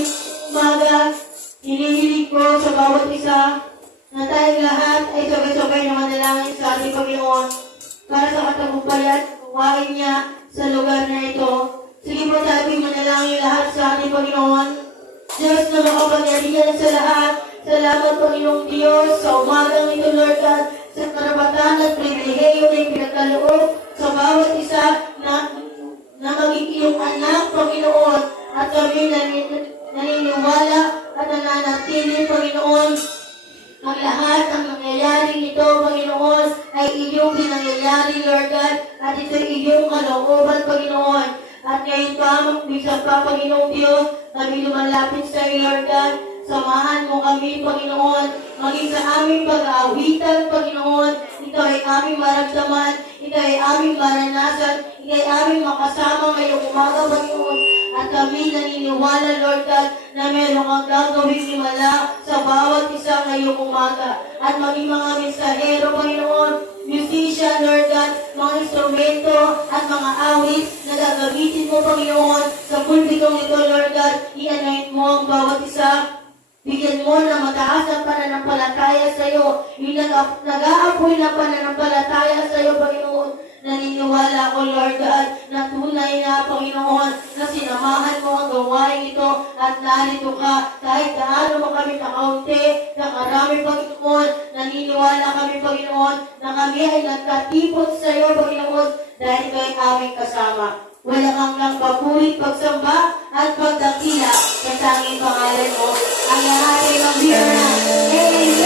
ngayong umaga, hinihiling ko sa bawat isa na tayong lahat ay sabay-sabay na manalangin sa ating Panginoon para sa katagumpayan at gawain niya sa lugar na ito. Sige po tayo manalangin lahat sa ating Panginoon. Diyos na makapangyarihan sa lahat, salamat Panginoong Diyos sa umagang ito, Lord God, sa karapatan at pribilehiyo na ipinagkaloob sa bawat isa na maging iyong anak, Panginoon, at kami naniniwala at nananatili, Panginoon. Ang lahat ng nangyayari nito, Panginoon, ay iyong pinangyayari, Lord God, at ito iyong kalooban, Panginoon. At ngayon pa, magbisan pa, Panginoong Diyos, kami lumalapit sa iyo, Lord God. Samahan mo kami, Panginoon, maging sa aming pag-aawitan, Panginoon. Ikaw ay aming maramdaman, ikaw ay aming maranasan, ikaw ay aming makasama ngayong umaga, Panginoon. At kami naniniwala, Lord God, na meron kang gagawing himala sa bawat isa ngayong umaga. At maging mga mensahero, Panginoon, musician, Lord God, mga instrumento at mga awit na gagamitin mo, Panginoon, sa pulpitong ito, Lord God. I-anoint mo ang bawat isa. Bigyan mo na mataas ang pananampalataya sa iyo. Yung nag-aapoy na pananampalataya sa iyo, Panginoon. Naniniwala ko, Lord God, na tunay na, Panginoon, na sinamahan mo ang gawain ito at narito ka. Kahit gaano mo kami kakaunti, kakarami, Panginoon, naniniwala kami, Panginoon, na kami ay nagkatipon sa iyo, Panginoon, dahil kayo aming kasama. Wala kang lang papurit, pagsamba at pagdakila sa tanging pangalan mo. Ang lahat ay magbira na. Amen!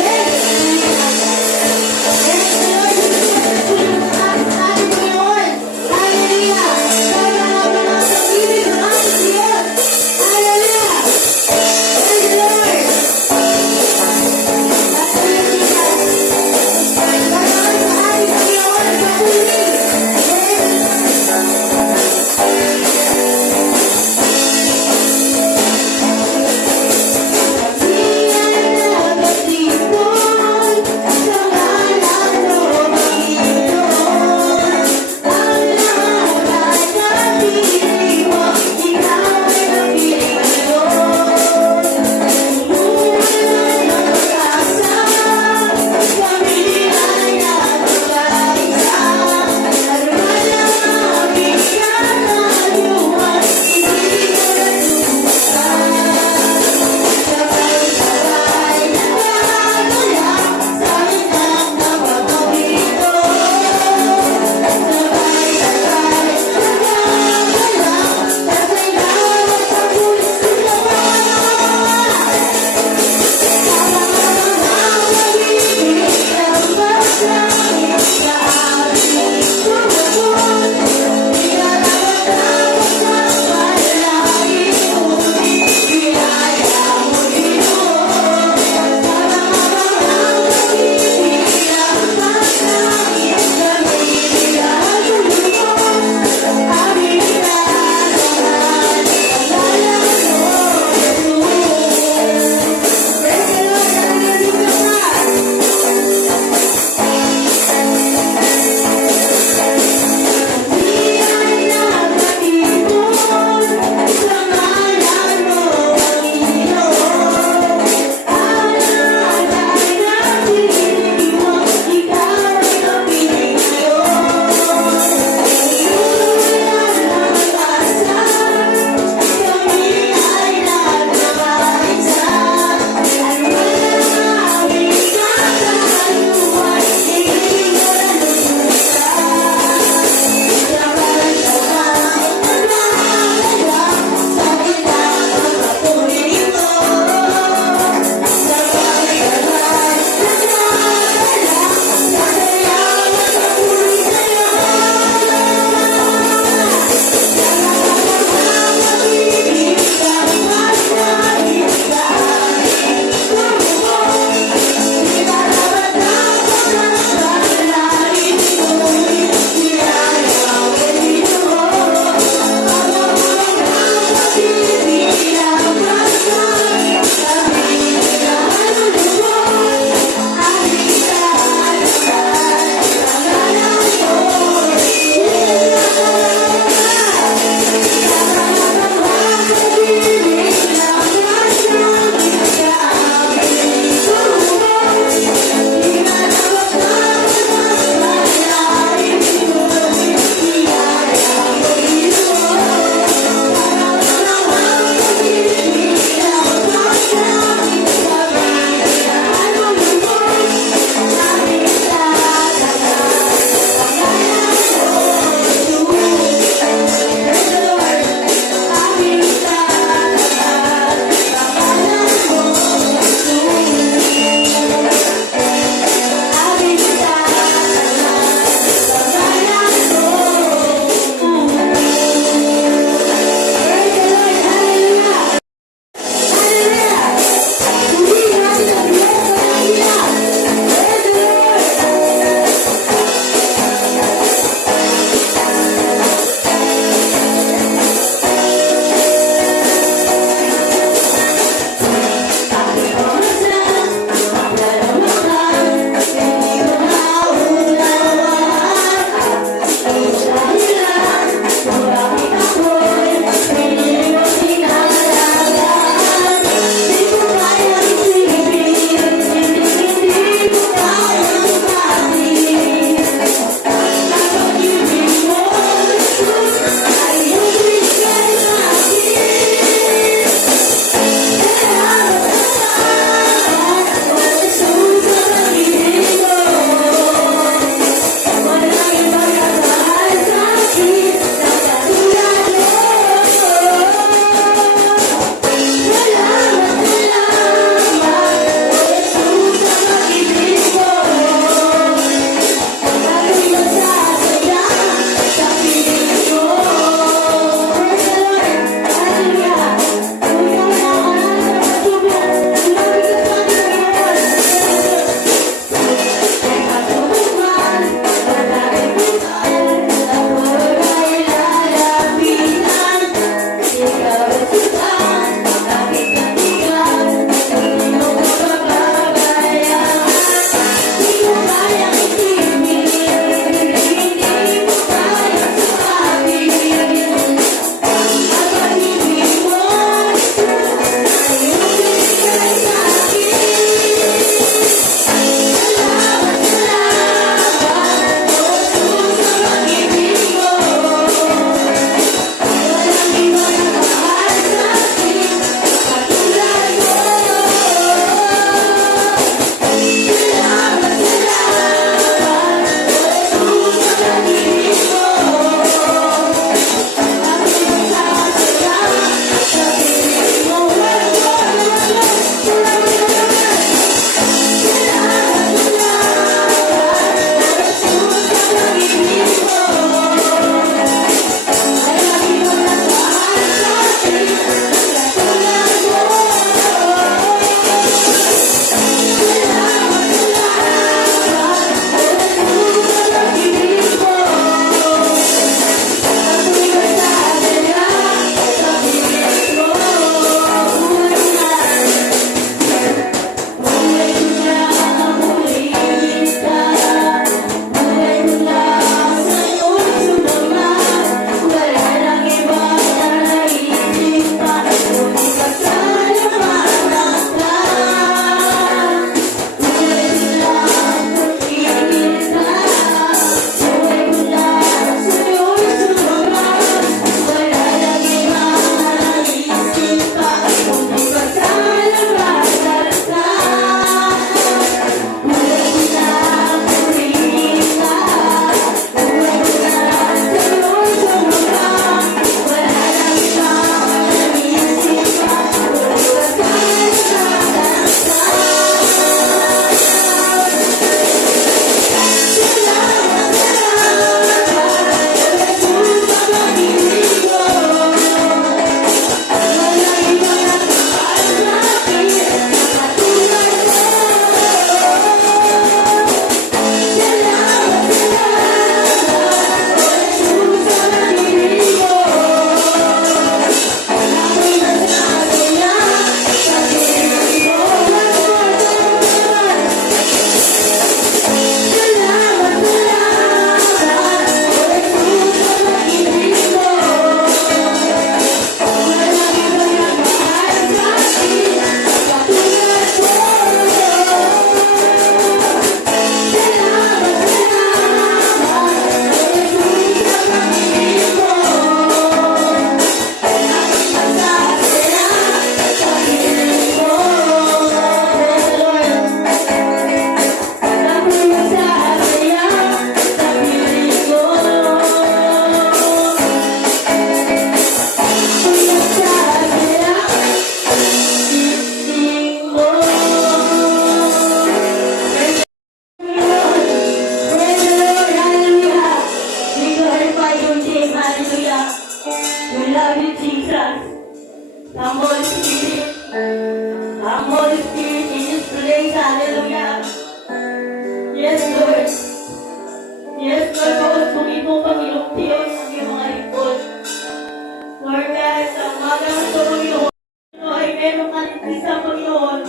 kaligtisa, Panginoon.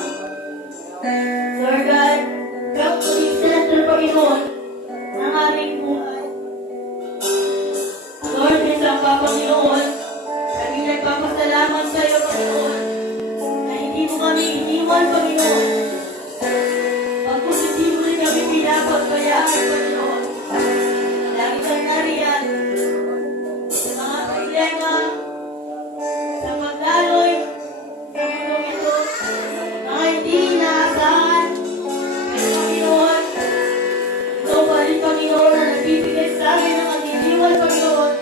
Lord God, ikaw ang maging center, Panginoon, ng aming buhay. Lord, minsan pa, Panginoon, kami nagpapasalamat sa iyo, Panginoon, na hindi mo kami iniwan, Panginoon. Pagkos hindi mo rin kami pinapagbayaan, Panginoon. Lagi kang nariyan sa mga problema, sa pagdaloy, sa mundong ito, mga hindi inaasahan. Kaya, Panginoon, ikaw pa rin, Panginoon, na nagbibigay sa amin ng mag-iniwan, Panginoon.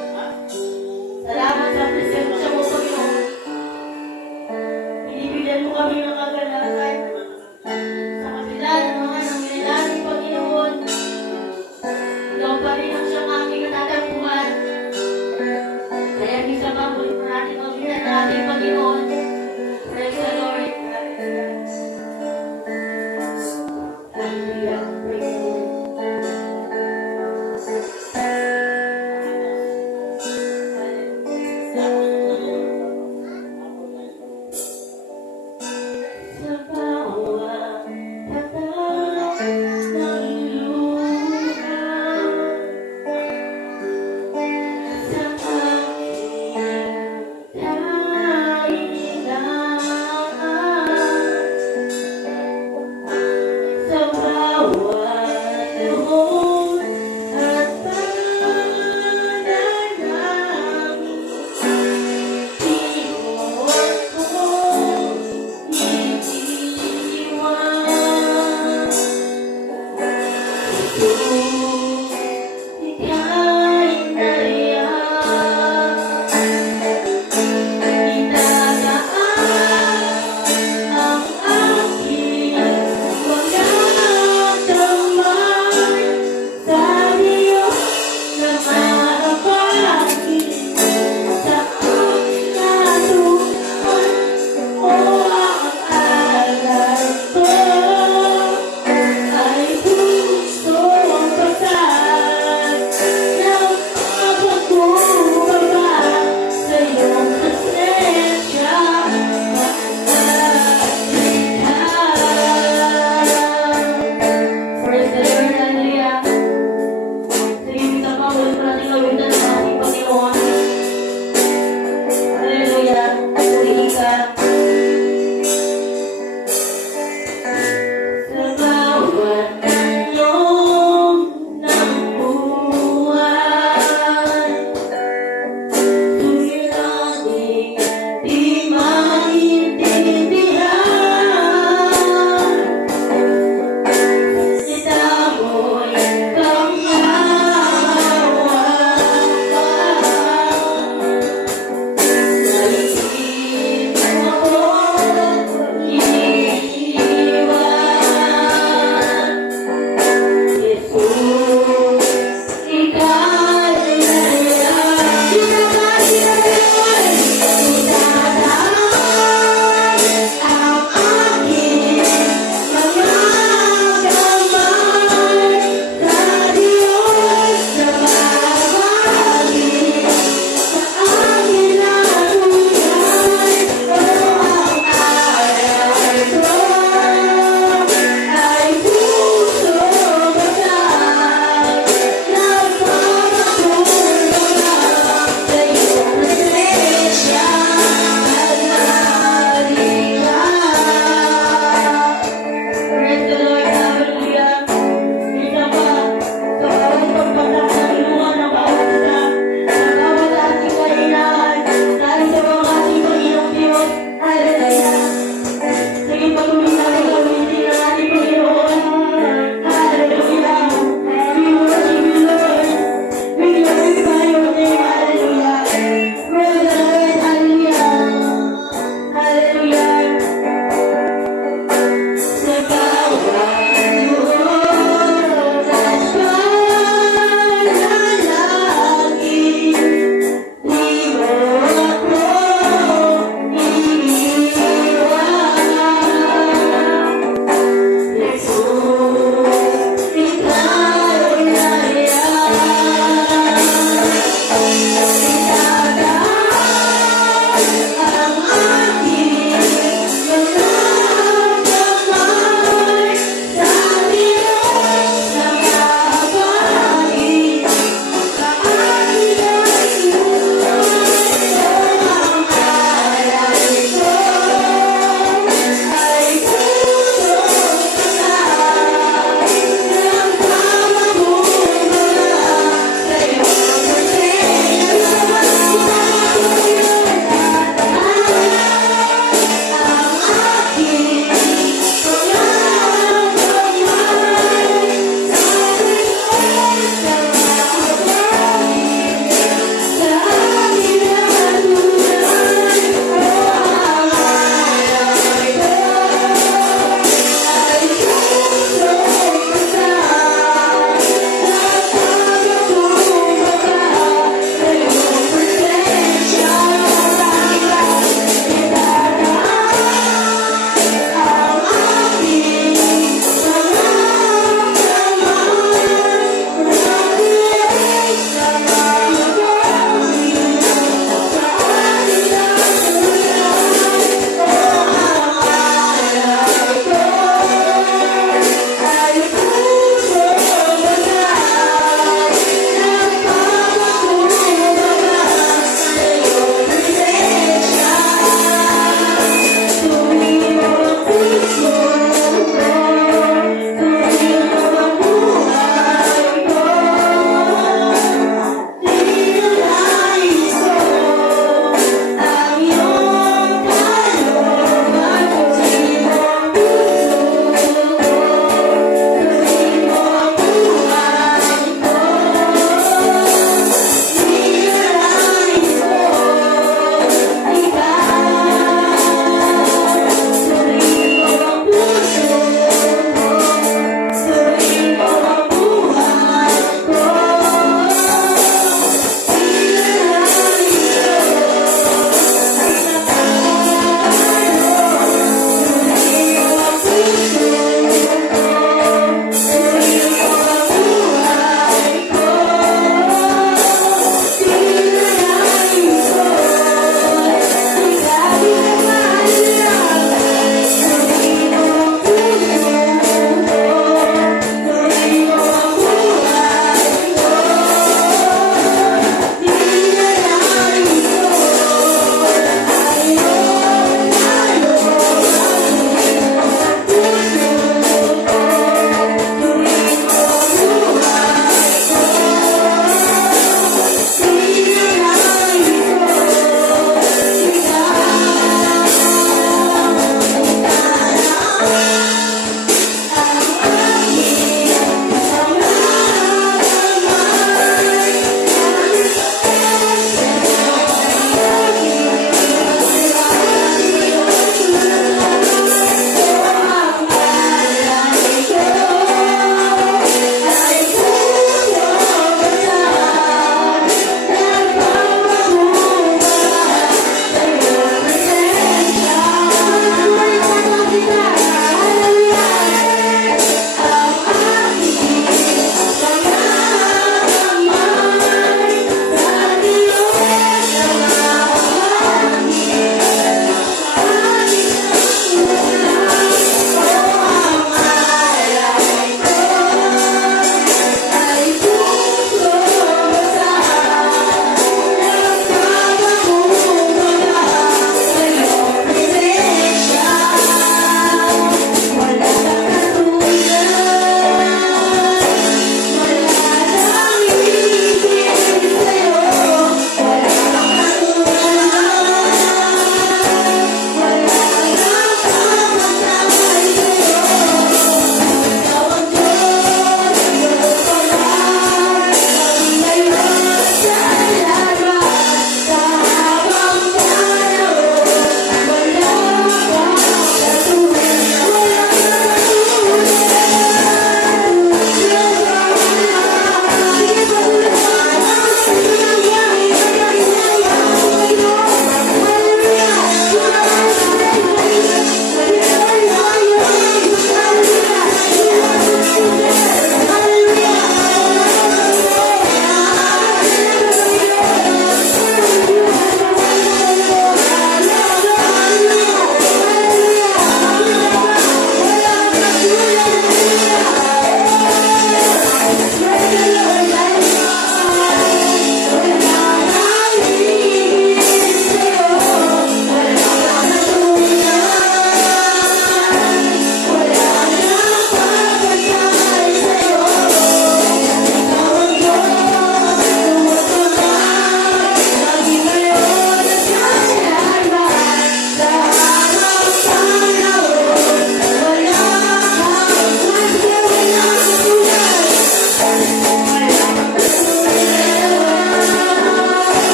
Salamat sa presensya mo, Panginoon. Binibigyan mo kami ng